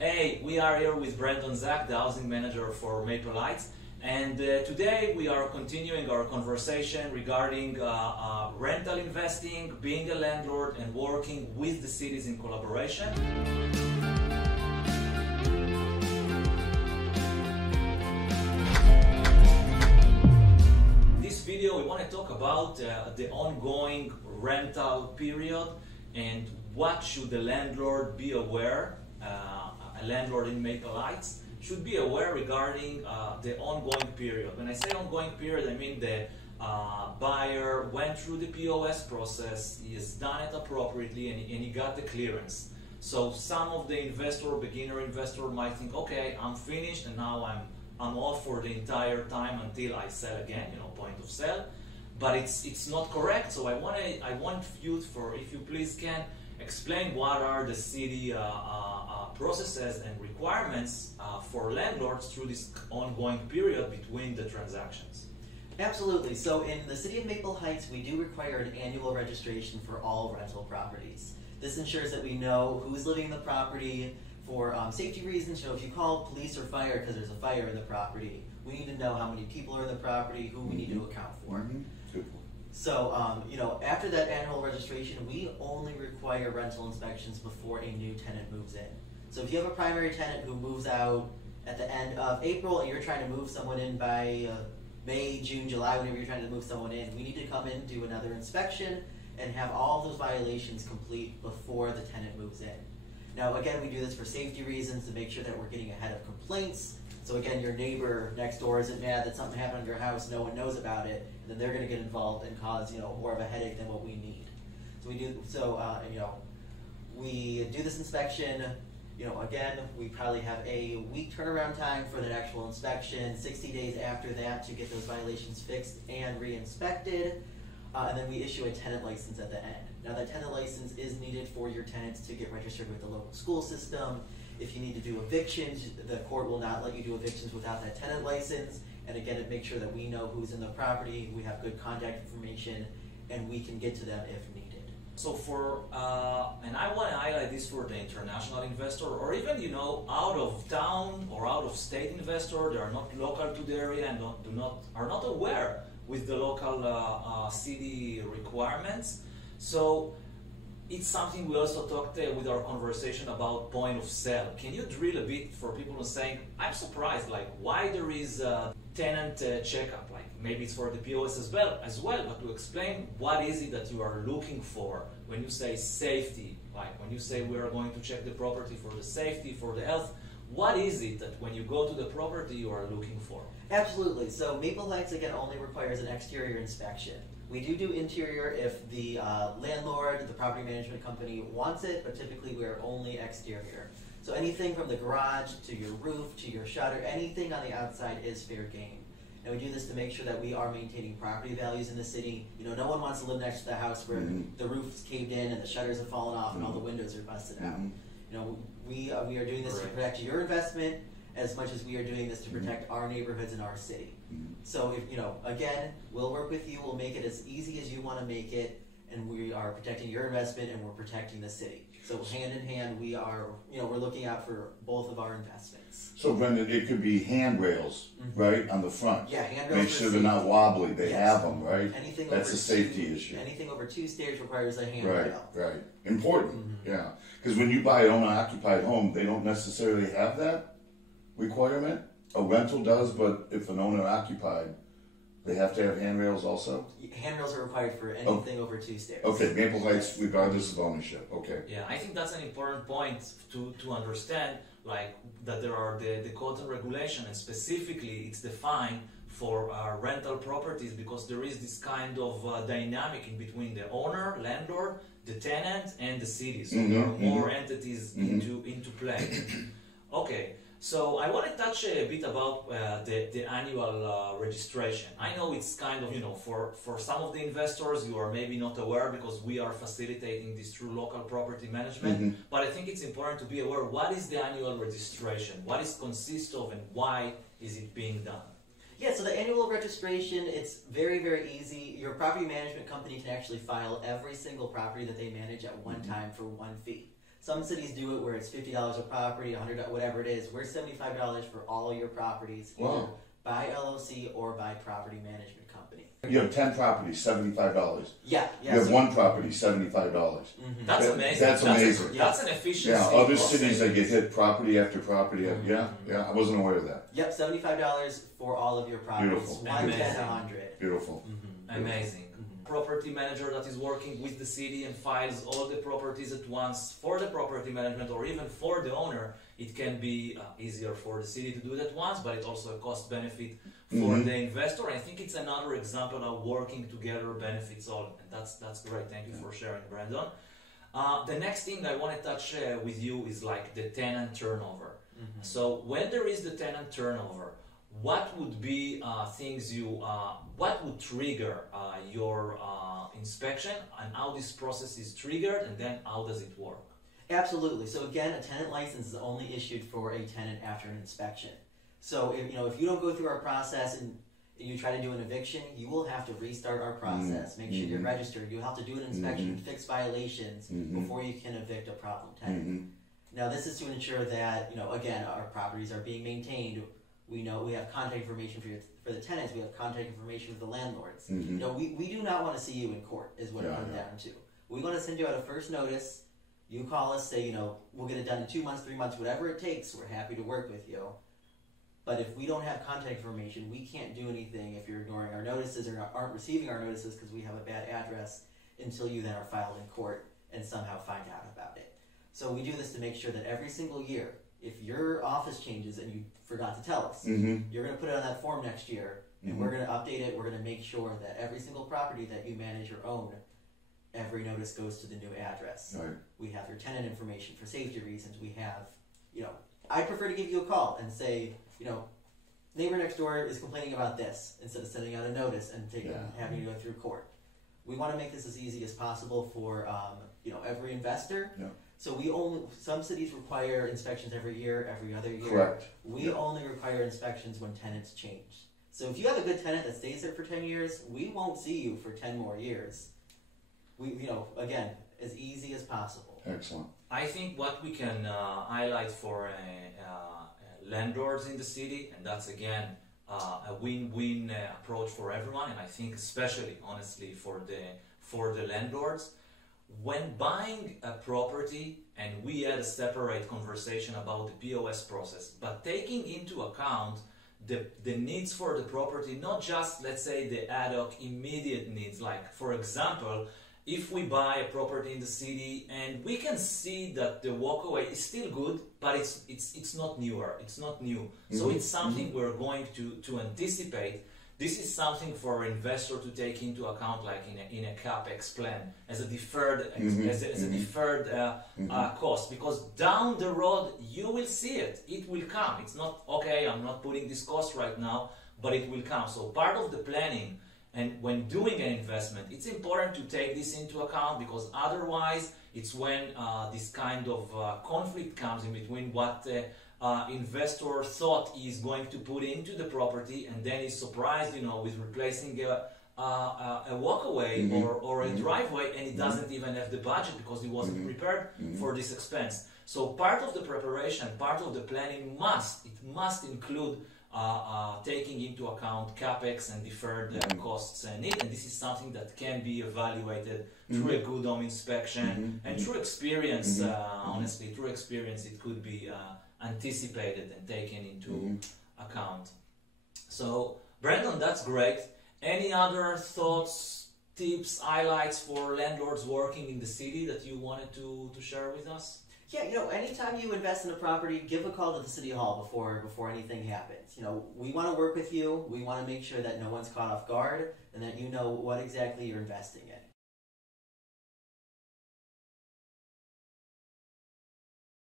Hey, we are here with Brandon Zach, the housing manager for Maple Heights, and today we are continuing our conversation regarding rental investing, being a landlord, and working with the cities in collaboration. This video we want to talk about the ongoing rental period and what should the landlord be aware. A landlord in Maple Heights should be aware regarding the ongoing period. When I say ongoing period, I mean the buyer went through the POS process, he has done it appropriately, and he got the clearance. So some of the beginner investor might think, okay, I'm finished and now I'm off for the entire time until I sell again, point of sale. But it's not correct. So I want you, if you please can, explain what are the city processes and requirements for landlords through this ongoing period between the transactions. Absolutely. So in the city of Maple Heights, we do require an annual registration for all rental properties. This ensures that we know who's living in the property for safety reasons. If you call police or fire because there's a fire in the property, we need to know how many people are in the property, who we need to account for. So, after that annual registration, we only require rental inspections before a new tenant moves in. So if you have a primary tenant who moves out at the end of April and you're trying to move someone in by May, June, July, whenever you're trying to move someone in, we need to come in, do another inspection, and have all those violations complete before the tenant moves in. Now, again, we do this for safety reasons to make sure that we're getting ahead of complaints. So again, your neighbor next door isn't mad that something happened in your house, no one knows about it, and then they're going to get involved and cause more of a headache than what we need. So we do this inspection. Again, we probably have a week turnaround time for that actual inspection, 60 days after that to get those violations fixed and re-inspected, and then we issue a tenant license at the end. Now that tenant license is needed for your tenants to get registered with the local school system. If you need to do evictions, the court will not let you do evictions without that tenant license. And again, to make sure that we know who's in the property, we have good contact information, and we can get to them if needed. So and I want to highlight this for the international investor, or even out of town or out of state investor, they are not local to the area and are not aware with the local city requirements. So it's something we also talked with our conversation about point of sale. Can you drill a bit for people who are saying, I'm surprised, why there is a tenant checkup? Maybe it's for the POS as well, but to explain what is it that you are looking for when you say safety, when you say we are going to check the property for the safety, for the health, what is it that when you go to the property you are looking for? Absolutely. So Maple Heights, again, only requires an exterior inspection. We do interior if the landlord, the property management company wants it, but typically we're only exterior. So anything from the garage to your roof to your shutter, anything on the outside is fair game. And we do this to make sure that we are maintaining property values in the city. No one wants to live next to the house where the roof's caved in and the shutters have fallen off and all the windows are busted out. We are doing this to protect your investment as much as we are doing this to protect our neighborhoods and our city. So again, we'll work with you, we'll make it as easy as you want to make it, and we are protecting your investment and we're protecting the city. So hand in hand, we're looking out for both of our investments. So Brendan, it could be handrails, right, on the front. Yeah, handrails. Make sure they're not wobbly. They have them, right? That's a safety issue. Anything over 2 stairs requires a handrail. Right. Important. Yeah, because when you buy an owner-occupied home, they don't necessarily have that requirement. A rental does, but if an owner-occupied, they have to have handrails also? Handrails are required for anything over 2 stairs. Okay, Maple Heights, regardless of ownership. Okay. Yeah, I think that's an important point to understand, that there are the code and regulation, and specifically it's defined for rental properties because there is this kind of dynamic in between the owner, landlord, the tenant, and the city. So there are more entities into play. Okay. So I want to touch a bit about the annual registration. I know it's kind of, for some of the investors, you are maybe not aware because we are facilitating this through local property management, but I think it's important to be aware what is the annual registration, what it consists of, and why is it being done? Yeah, so the annual registration, it's very, very easy. Your property management company can actually file every single property that they manage at one time for one fee. Some cities do it where it's $50 a property, $100, whatever it is. We're $75 for all your properties, either by LLC or by property management company. You have 10 properties, $75. Yeah. You have so one property, $75. That's amazing. That's amazing. That's an efficiency. Yeah, other process. cities that get hit property after property. Yeah, I wasn't aware of that. Yep, $75 for all of your properties. Beautiful. 110, 100. Beautiful. Amazing. Property manager that is working with the city and files all the properties at once for the property management or even for the owner. It can be easier for the city to do it at once, but it's also a cost benefit for the investor. I think it's another example of working together benefits all, and that's great. Thank you for sharing, Brandon. The next thing I want to touch with you is like the tenant turnover. So when there is the tenant turnover, what would be things what would trigger your inspection, and how this process is triggered, and then how does it work? Absolutely. So again, a tenant license is only issued for a tenant after an inspection. So if you don't go through our process and you try to do an eviction, you will have to restart our process. Make sure you're registered. You'll have to do an inspection, fix violations before you can evict a problem tenant. Now, this is to ensure that again, our properties are being maintained. We have contact information for the tenants. We have contact information for the landlords. We do not want to see you in court, is what it comes down to. We want to send you out a first notice. You call us, say, we'll get it done in 2 months, 3 months, whatever it takes. We're happy to work with you. But if we don't have contact information, we can't do anything if you're ignoring our notices or aren't receiving our notices because we have a bad address until you then are filed in court and somehow find out about it. So we do this to make sure that every single year, if your office changes and you forgot to tell us, you're going to put it on that form next year, and we're going to update it. We're going to make sure that every single property that you manage or own, every notice goes to the new address. Right. We have your tenant information for safety reasons. We have, I prefer to give you a call and say, neighbor next door is complaining about this, instead of sending out a notice and having you go through court. We want to make this as easy as possible for every investor. Yeah. So some cities require inspections every year, every other year. Correct. We only require inspections when tenants change. So if you have a good tenant that stays there for 10 years, we won't see you for 10 more years. We, again, as easy as possible. Excellent. I think what we can highlight for landlords in the city, and that's again a win-win approach for everyone, and I think especially, honestly, for the landlords. When buying a property, and we had a separate conversation about the POS process, but taking into account the needs for the property, not just, let's say, the ad hoc immediate needs, like, for example, if we buy a property in the city and we can see that the walkaway is still good, but it's not newer, it's not new. So it's something we're going to anticipate. This is something for an investor to take into account, like in a capex plan, as a deferred cost, because down the road you will see it. It will come. It's not okay. I'm not putting this cost right now, but it will come. So part of the planning, and when doing an investment, it's important to take this into account, because otherwise it's when this kind of conflict comes in between what investor thought he's going to put into the property, and then he's surprised, with replacing a walkaway or a driveway, and he doesn't even have the budget because he wasn't prepared for this expense. So part of the preparation, part of the planning must include taking into account capex and deferred costs and need, and this is something that can be evaluated through a good home inspection and through experience. Honestly, through experience, it could be anticipated and taken into account. So, Brandon, that's great. Any other thoughts, tips, highlights for landlords working in the city that you wanted to share with us? Yeah, anytime you invest in a property, give a call to the city hall before anything happens. We want to work with you. We want to make sure that no one's caught off guard and that you know what exactly you're investing in.